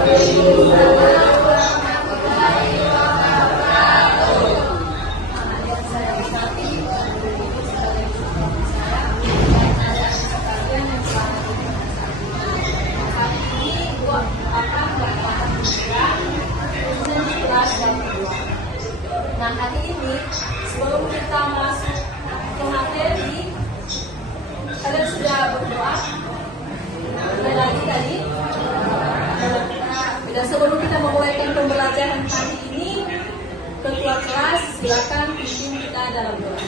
Nah, hari ini sebelum kita masuk ke materi, kalian sudah berdoa? Mulai lagi tadi? Dan sebelum kita memulai pembelajaran hari ini, ketua kelas silakan pimpin kita dalam doa.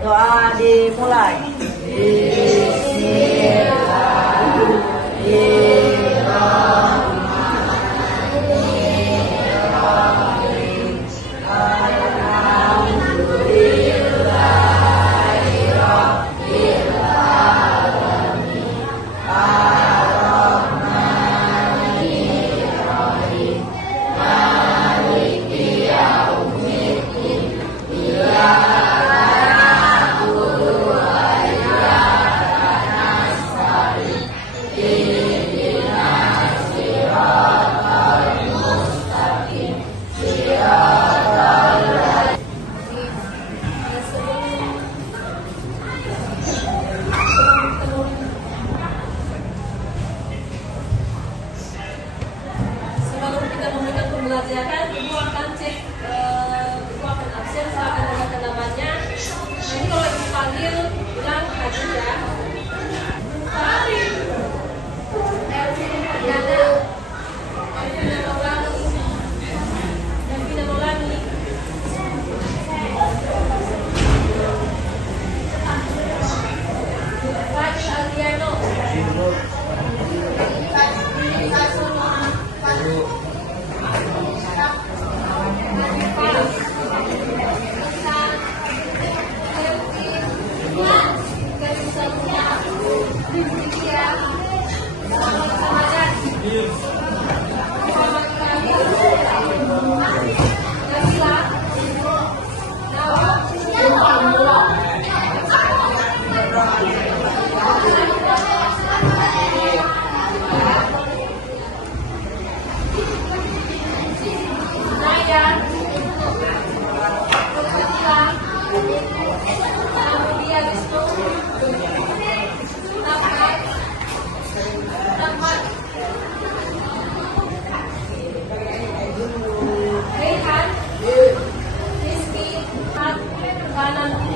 Doa dimulai. Sebelum kita memulai pembelajaran, ibu akan cek, ibu akan absen, silakan mengatakan namanya. Nanti kalau ibu panggil, bilang hadir ya.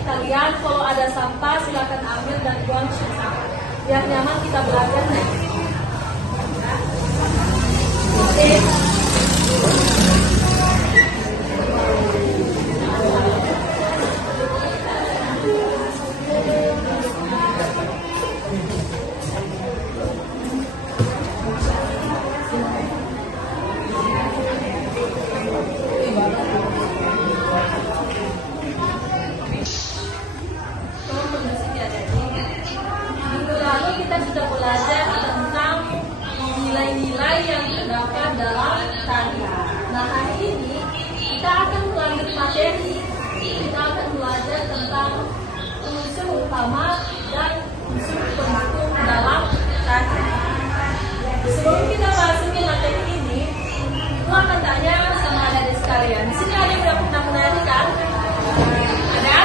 Kalian kalau ada sampah silakan ambil dan buang sampah. Biar nyaman kita belajar. Oke. Kita sudah belajar tentang nilai-nilai yang terdapat dalam tadi. Nah, hari ini kita akan melanjut materi. Kita akan belajar tentang unsur utama dan unsur pendukung dalam tadi. Sebelum kita masuki materi ini, aku akan tanya sama adik-adik sekalian. Di sini ada yang udah pernah menari kan? Ada?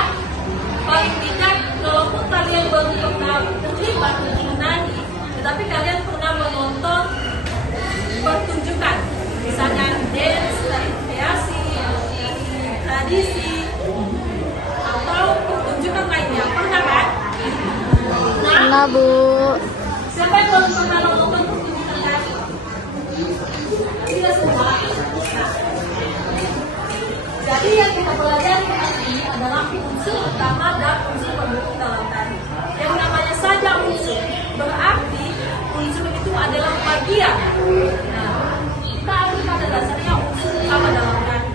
Paling tidak, kalaupun kalian baru pernah terlibat menari, tetapi kalian pernah menonton pertunjukan, misalnya dance, tari kreasi, tradisi, atau pertunjukan lainnya, pernah kan? Pernah, Bu. Siapa yang belum pernah menonton pertunjukan tari? Tidak semua. Jadi yang kita pelajari hari ini adalah unsur utama dan unsur pendukung dalam tari. Yang namanya saja unsur, berarti unsur itu adalah bagian. Nah, kita ambil pada dasarnya unsur utama dalam tari.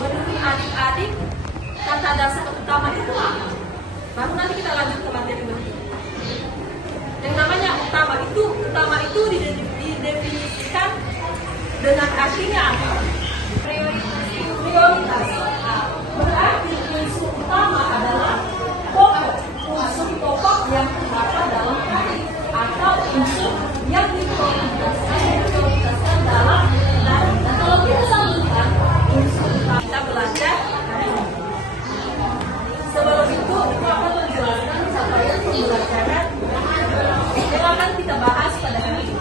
Menurut adik-adik, kata dasar utama itu apa? Baru nanti kita lanjut ke materi berikutnya. Yang namanya utama itu didefinisikan dengan artinya apa? Prioritas. Berarti unsur utama adalah pokok, unsur pokok yang terdapat dalam tari atau akan kita bahas pada hari ini.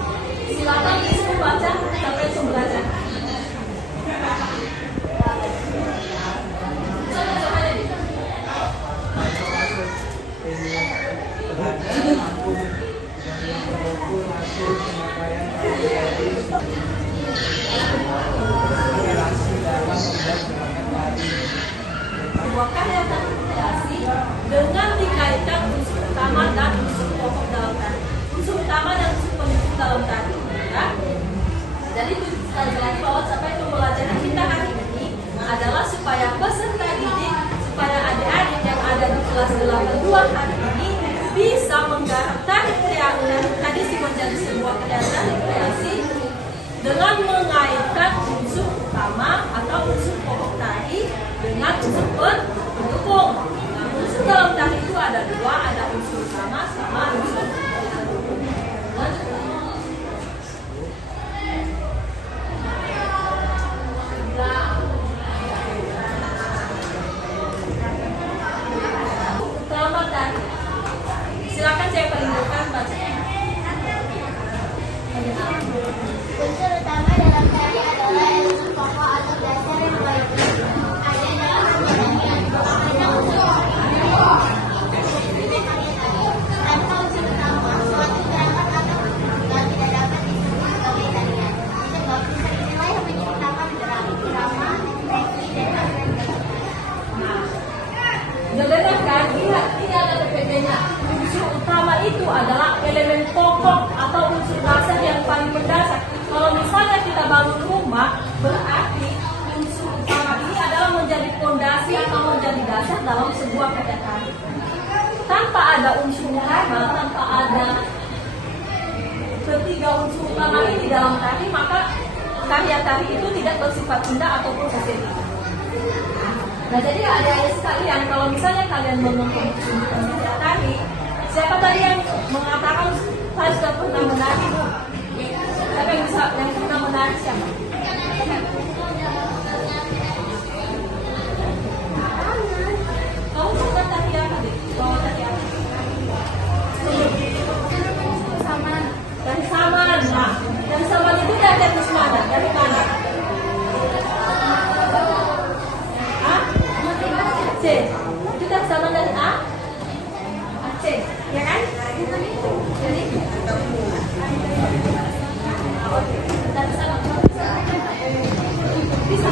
Silakan Ismu baca sampai pembelajaran. Sebuah karya kreasi dengan dikaitkan unsur utama dan unsur pokok dalam tadi. Unsur utama dan unsur pendukung dalam tadi. Ya? Jadi sekali lagi bahwa sampai pembelajaran kita hari ini adalah supaya peserta didik, supaya adik-adik yang ada di kelas 82 hari ini bisa menggarap tari kreasi menjadi sebuah tari kreasi dengan mengaitkan unsur utama atau unsur pokok tari dengan unsur pendukung. Nah, unsur dalam tari itu ada dua, ada unsur utama sama unsur pendukung. Utama tari. Silakan saya perintahkan baca. Unsur utama dalam tari adalah elemen pokok atau dasar yang wajib ada dalam pertanian. Ada unsur tanpa unsur utama, suatu gerakan atau pertunjukan tidak dapat disebut sebagai tarian. Sebab unsur inilah yang menciptakan gerak, irama, ekspresi, dan hasil. Dengarkan, lihat, ini ada PPT-nya. Unsur utama itu adalah elemen pokok atau unsur dasar yang paling mendasar. Kalau misalnya kita bangun rumah, berarti unsur utama ini adalah menjadi fondasi atau menjadi dasar dalam sebuah karya tari. Tanpa ada unsur utama, tanpa ada ketiga unsur utama ini dalam tari, maka karya tari itu tidak bersifat indah ataupun estetik. Nah, jadi adik-adik sekalian, kalau misalnya kalian menonton pertunjukan karya tari, siapa tadi yang mengatakan saya sudah pernah menari? Siapa yang pernah menari siapa? Kamu suka tari apa deh? Bawa tari apa? Saman. Dari saman. Nah, dari saman itu dari etnis mana? Dari mana? Aceh. Itu dari saman dari A? Aceh, ya kan? Jadi dari sana. Bisa.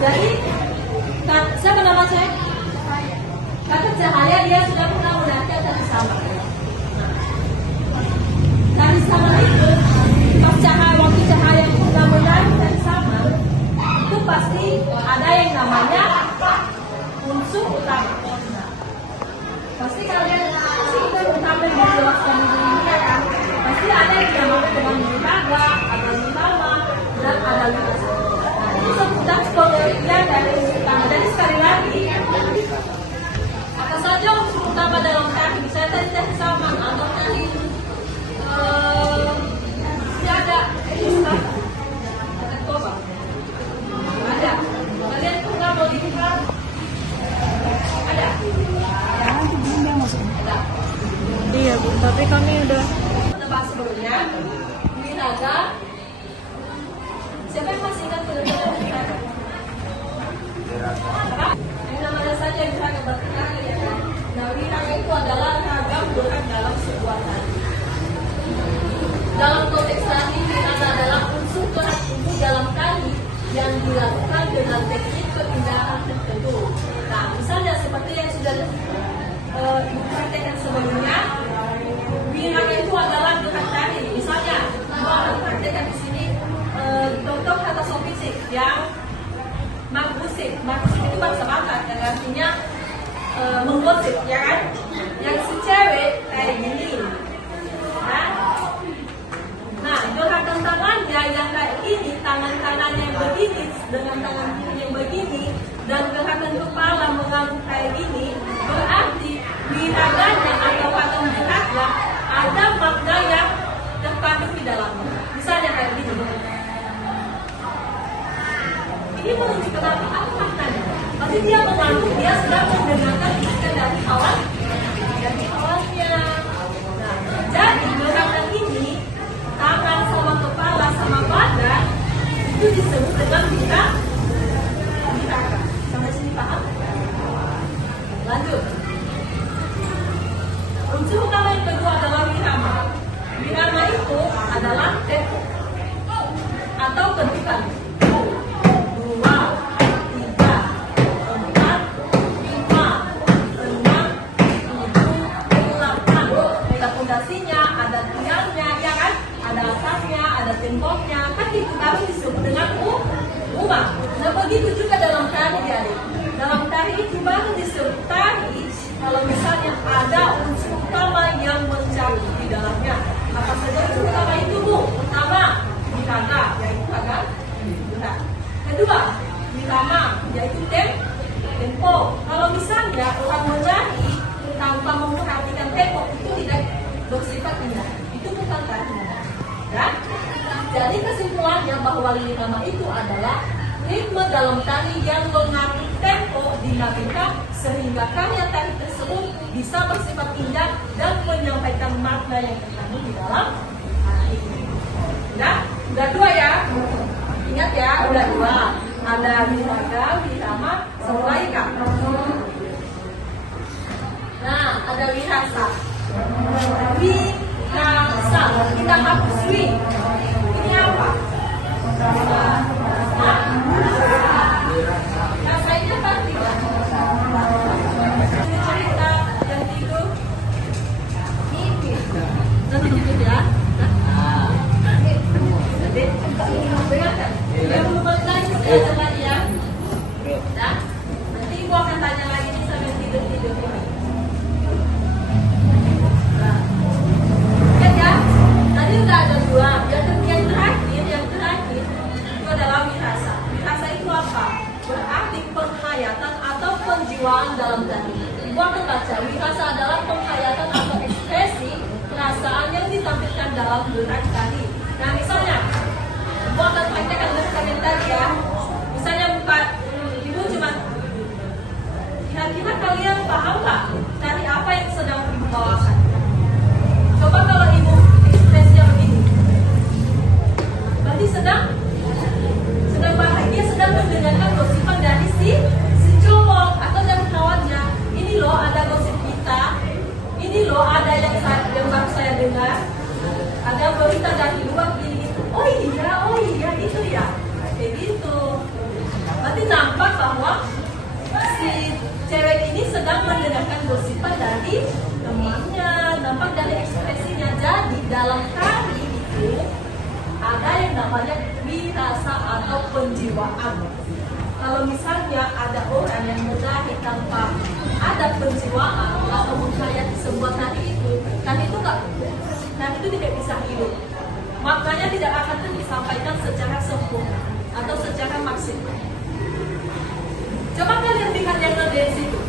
Jadi siapa nama saya? Kata Cahaya, dia sudah pernah menari dari sama. Dari sama itu, waktu Cahaya sudah menari dari sama, itu pasti ada yang namanya unsur utama. Pasti kalian unsur utama yang dijelaskan di dunia kan? Pasti ada yang namanya dengan limbaga, ada lima, dan ada lima. Nah, ini seputar pengertian dari unsur utama. Jadi sekali lagi, apa saja unsur utama dalam tari? Bisa tadi sama atau tadi ada coba. Ada. Kalian pernah mau dibuka? Ada. Ada. Iya Bu, tapi kami udah Tebak sebelumnya, Wiraga. Siapa yang masih ingat film-film Wiraga? Apa? Yang namanya saja Wiraga berkenaan ya kan? Nah, Wiraga itu adalah ragam gerak dalam sebuah tari. Dalam konteks tadi, Wiraga adalah unsur gerak tubuh dalam tari yang dilakukan dengan teknik kepindahan tertentu. Nah, misalnya seperti yang sudah dipraktekkan sebelumnya, Wiraga itu adalah gerak tari. Misalnya, kalau dipraktekkan di sini contoh kata sofistik yang magusik. Magusik itu bahasa Batak yang artinya menggosip, ya kan? Yang si cewek kayak gini. Nah, gerakan tangannya yang kayak gini, tangan kanannya yang begini dengan tangan kiri yang begini, dan gerakan kepala mengangguk kayak gini, berarti wiraganya atau patung geraknya ada makna yang terkandung di dalamnya. Misalnya kayak gini. Ini menunjukkan apa maknanya? Pasti dia mengangguk, dia sedang mendengarkan bisikan dari awan, dari awannya. Nah, yang kedua adalah wirama. Wirama itu adalah tempo atau kedudukan. 2, 3, 4, 5, 6, 7, 8. Ada fondasinya, ada tiangnya, ya kan? Ada atapnya, ada temboknya. Kan itu kami disebut dengan rumah. Nah begitu juga dalam tari adik. Dalam tari itu baru disebut tari kalau misalnya ada unsur utama yang mencakup di dalamnya. Apa saja unsur utama itu Bu? Pertama, wirama, yaitu agak berat. Kedua, wirama, yaitu tempo. Kalau misalnya orang menari tanpa memperhatikan tempo itu tidak bersifat indah. Itu bukan tari. Ya? Jadi kesimpulannya bahwa wirama itu adalah ritme dalam tari yang mengatur tempo dinamika sehingga karya tari tersebut bisa bersifat indah dan menyampaikan makna yang terkandung di dalam tari. Nah, udah 2 ya. Ingat ya, udah 2. Ada wiraga, wirama, satu lagi Kak. Nah, ada wirasa. Wirasa, kita hapus wi. Ini apa? Rasanya pasti kan? Cerita yang tidur mimpi. Nanti tidur ya. Nanti dengarkan. Yang belum balik lagi belajar lagi ya. Nah, nanti ibu akan tanya lagi nih sambil tidur ini. Nah, kan ya? Tadi udah ada 2. Yang terakhir itu adalah wirasa. Wirasa itu apa? Berarti penghayatan atau penjiwaan dalam tari. Ibu akan baca, wirasa adalah penghayatan atau ekspresi perasaan yang ditampilkan dalam gerak tari. Nah misalnya, ibu akan praktekkan gerakan tadi ya. Misalnya ibu cuma kira-kira kalian paham nggak tari apa yang sedang ibu bawakan? Coba kalau ibu ekspresinya begini, berarti sedang bahagia, sedang mendengarkan gosipan dari si cowok atau dari kawannya. Ini loh ada gosip kita, ini loh ada yang baru saya dengar, ada berita dari luar gini. Oh iya itu ya, kayak gitu. Berarti nampak bahwa si cewek ini sedang mendengarkan gosipan dari temannya, nampak dari ekspresinya. Jadi dalam tari itu ada yang namanya wirasa atau penjiwaan. Kalau misalnya ada orang yang menari tanpa ada penjiwaan atau menghayati sebuah tari itu, tari itu tidak bisa hidup. Maknanya tidak akan disampaikan secara sempurna atau secara maksimal. Coba kalian lihat yang dance itu,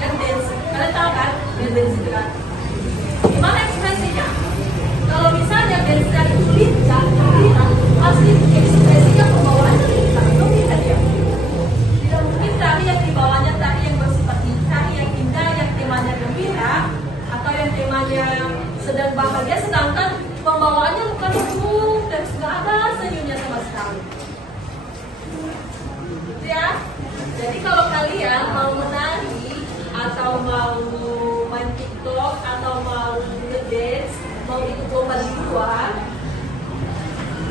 kalian tahu kan yang dance itu kan? Gimana ekspresinya? Kalau misalnya dance tari itu lincah, pasti ekspresinya pembawaannya lincah, tidak ya? Tidak mungkin tari yang dibawanya tari yang bersifat tari yang indah, yang temanya gembira, atau yang temanya sedang bahagia, sedangkan pembawaannya bukan senyum dan nggak ada senyumnya sama sekali. Gitu ya? Jadi kalau kalian mau menari atau mau main TikTok atau mau ngedance, mau ikut lomba di luar,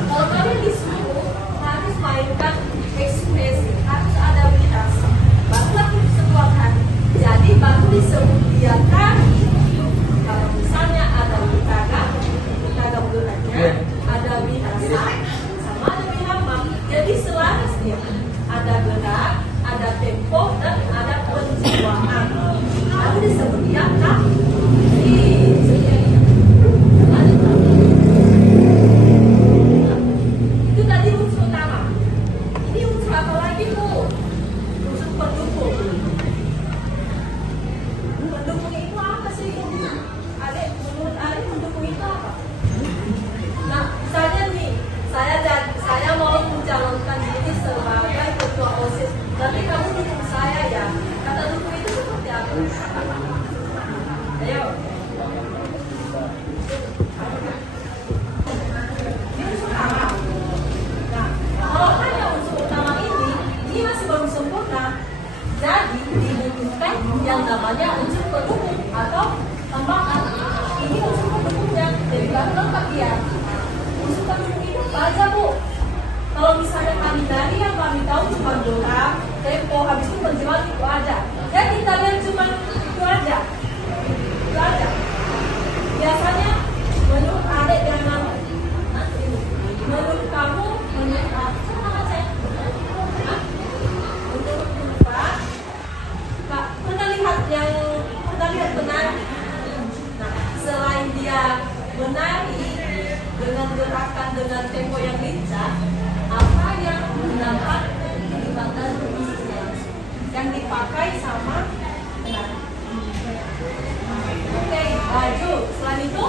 kalau kalian disuruh harus mainkan ekspresi, harus ada wirasa, barulah sebuah tari. Jadi baru disebut dia tari. Kalau misalnya ada wiraka bulannya, ada wirasa, sama ada wirama. Jadi selaras dia. Ada gerak, ada tempo, dan ada penjiwaan. Lalu disebut dia tari. sampai kami dari yang kami tahu cuma doa, tempo, habis itu penjualan itu aja. Ya kita lihat cuma itu aja. Itu aja. Biasanya menurut adik dan mama, menurut kamu, menurut aku, menurut Pak, pernah lihat penari. Nah, selain dia menari dengan gerakan dengan tempo yang lincah, apa yang mendapat keterlibatan yang dipakai sama penari? Oke, baju. Selain itu,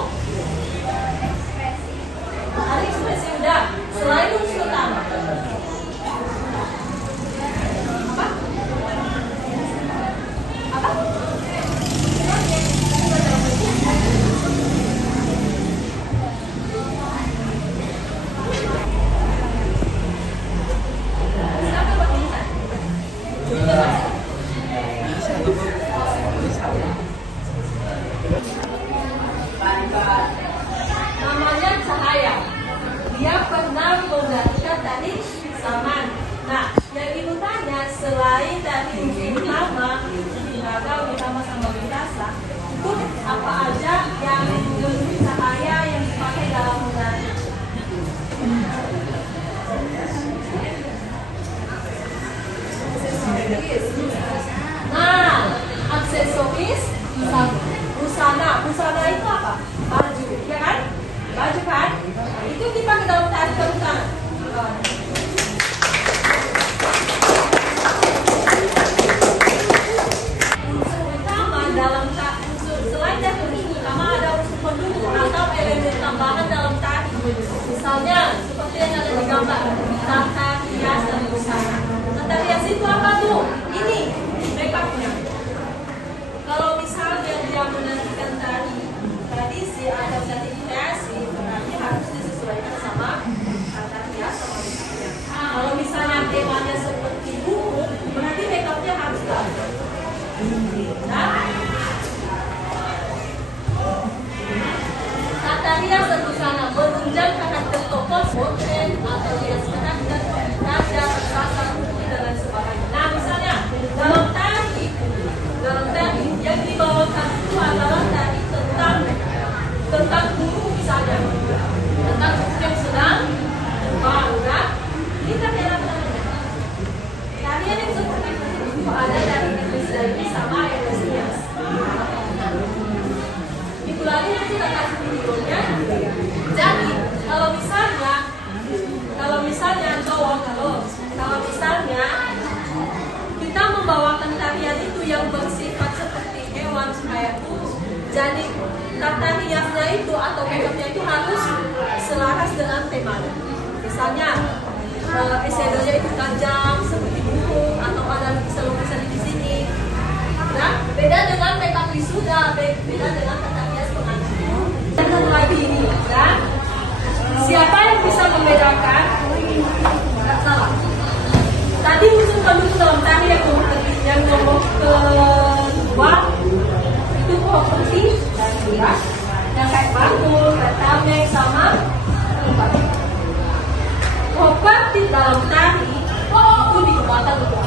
ada ekspresi udah. Selain unsur utama, apa? Apa? Siapa berminat? Namanya Cahaya. Dia pernah menggantikan tadi Saman. Nah, yang ibu tanya selain dari utama, Binaga, utama sama Bintasa, itu apa aja yang menurut Cahaya yang dipakai dalam menari? Nah, aksesoris, busana itu apa? Baju, ya kan? Baju kan? Itu dipakai dalam tari terutama. Unsur utama dalam unsur selain dari unsur utama ada unsur pendukung atau elemen tambahan dalam tari. Misalnya seperti yang ada di gambar, tata hias dan busana. Tata hias itu apa tuh? Ini makeupnya. Kalau misalnya dia menantikan tari tradisi atau cantik kreasi, berarti harus disesuaikan sama tata hias sama makeupnya. Kalau misalnya temanya seperti buku, berarti makeupnya harus tahu. Nah, tata hias dan busana menunjang karakter tokoh, potret atau hias karakter raja, raksasa, putri dan lain sebagainya. Nah, misalnya dalam tari yang dibawakan itu adalah tari tentang guru misalnya, tentang guru yang sedang berubah. Ini tarian apa namanya? Tarian yang seperti itu ada dari Indonesia ini sama Indonesia. Ibu lagi yang kita kasih videonya. Jadi kalau misalnya kita membawakan tarian itu yang bersifat seperti hewan kayak itu, jadi tata hiasnya itu atau makeupnya itu harus selaras dengan temanya. Misalnya eyeshadow-nya itu tajam seperti buku atau ada lukisan di sini. Nah, beda dengan makeup wisuda, beda dengan tata hias pengantin. Dan lagi ini, ya. Siapa yang bisa membedakan? Nggak salah. Tadi unsur pendukung dalam tari yang nomor kedua itu properti dan hias, yang kayak batu, kayak tameng sama tempat. Properti dalam tari itu digunakan untuk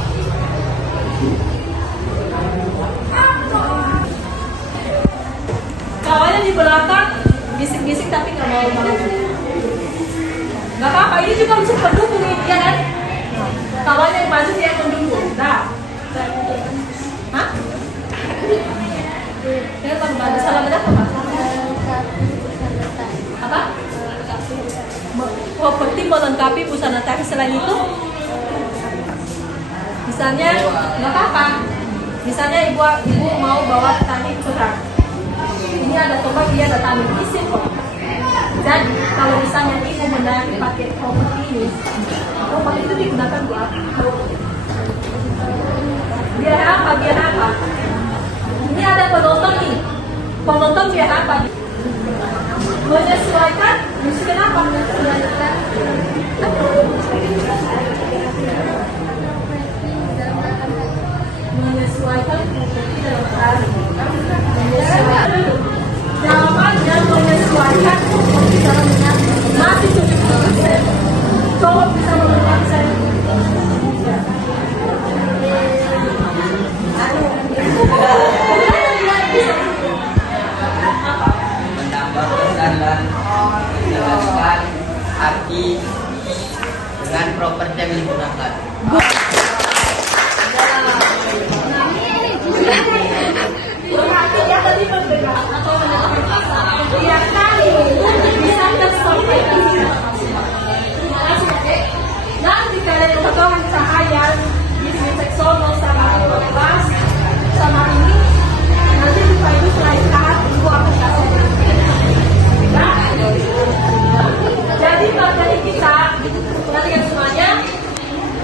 kawannya di belakang bisik-bisik tapi nggak mau banget. Nggak apa-apa, ini juga unsur pendukung ini, ya kan? Kawannya yang maju dia mendukung. Nah, hah? Dia membantu salah beda apa? Apa? Properti melengkapi busana tari. Selain itu, misalnya nggak apa-apa. Misalnya ibu mau bawa tari perang. Ini ada tombak, dia ada tali isi kok. Jadi kalau misalnya ibu menari pakai properti ini, properti itu digunakan buat biar apa? Biar apa? Ini ada penonton nih. Penonton biar apa? Menyesuaikan musik kenapa? Menyesuaikan properti dalam tari. Jawabannya menyesuaikan properti dalam menari. Masih 70%. Coba bisa menentukan saya menjelaskan dan menjelaskan arti dengan properti yang digunakan. Berarti ya tadi mendengar atau mendengar bahasa setiap kali bisa tersampaikan secara maksimal. Terima kasih Dek. Dan jika ada kebutuhan cahaya di sini seksono sama kelas sama ini nanti Bapak Ibu setelah istirahat Ibu akan kasih ya. Jadi materi kita perhatikan semuanya.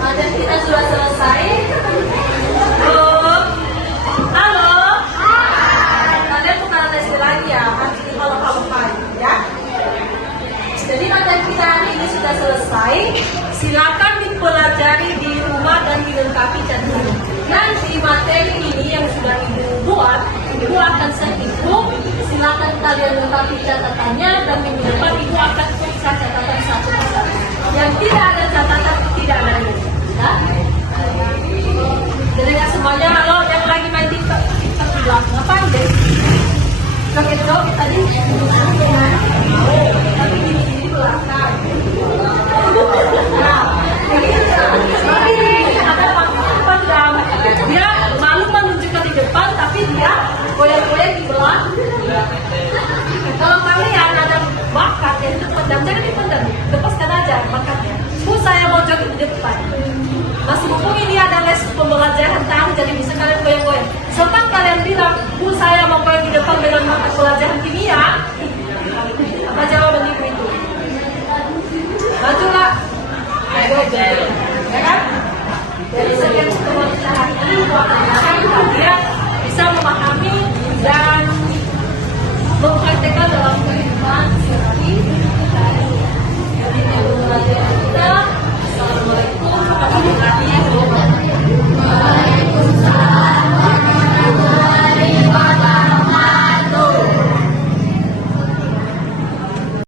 Materi kita sudah selesai. Halo. Kalian bukan tes lagi ya, kalau pagi ya. Jadi materi kita hari ini sudah selesai. Silakan dipelajari di rumah dan dilengkapi catatan. Nanti materi ini yang sudah Ibu buat, Ibu akan setiap. Silakan kalian lengkapi catatannya dan minggu depan Ibu akan periksa catatan satu persatu. Yang tidak ada catatan tidak ada ini. Ya? Jadi nggak semuanya halo yang lagi main TikTok bilang ngapain deh? Joget-joget tadi tapi gini belakang. Nah, tapi ada pandang dia malu menunjukkan di depan tapi dia goyang-goyang di belakang. Kalau kalian ada bakat yang dipendam, jangan dipendam, lepaskan aja bakatnya. Saya mau joget di depan. Masih mumpung ini ada les pembelajaran tahu jadi bisa kalian goyang-goyang. Sebab kalian bilang, saya mau goyang di depan dengan mata pelajaran kimia,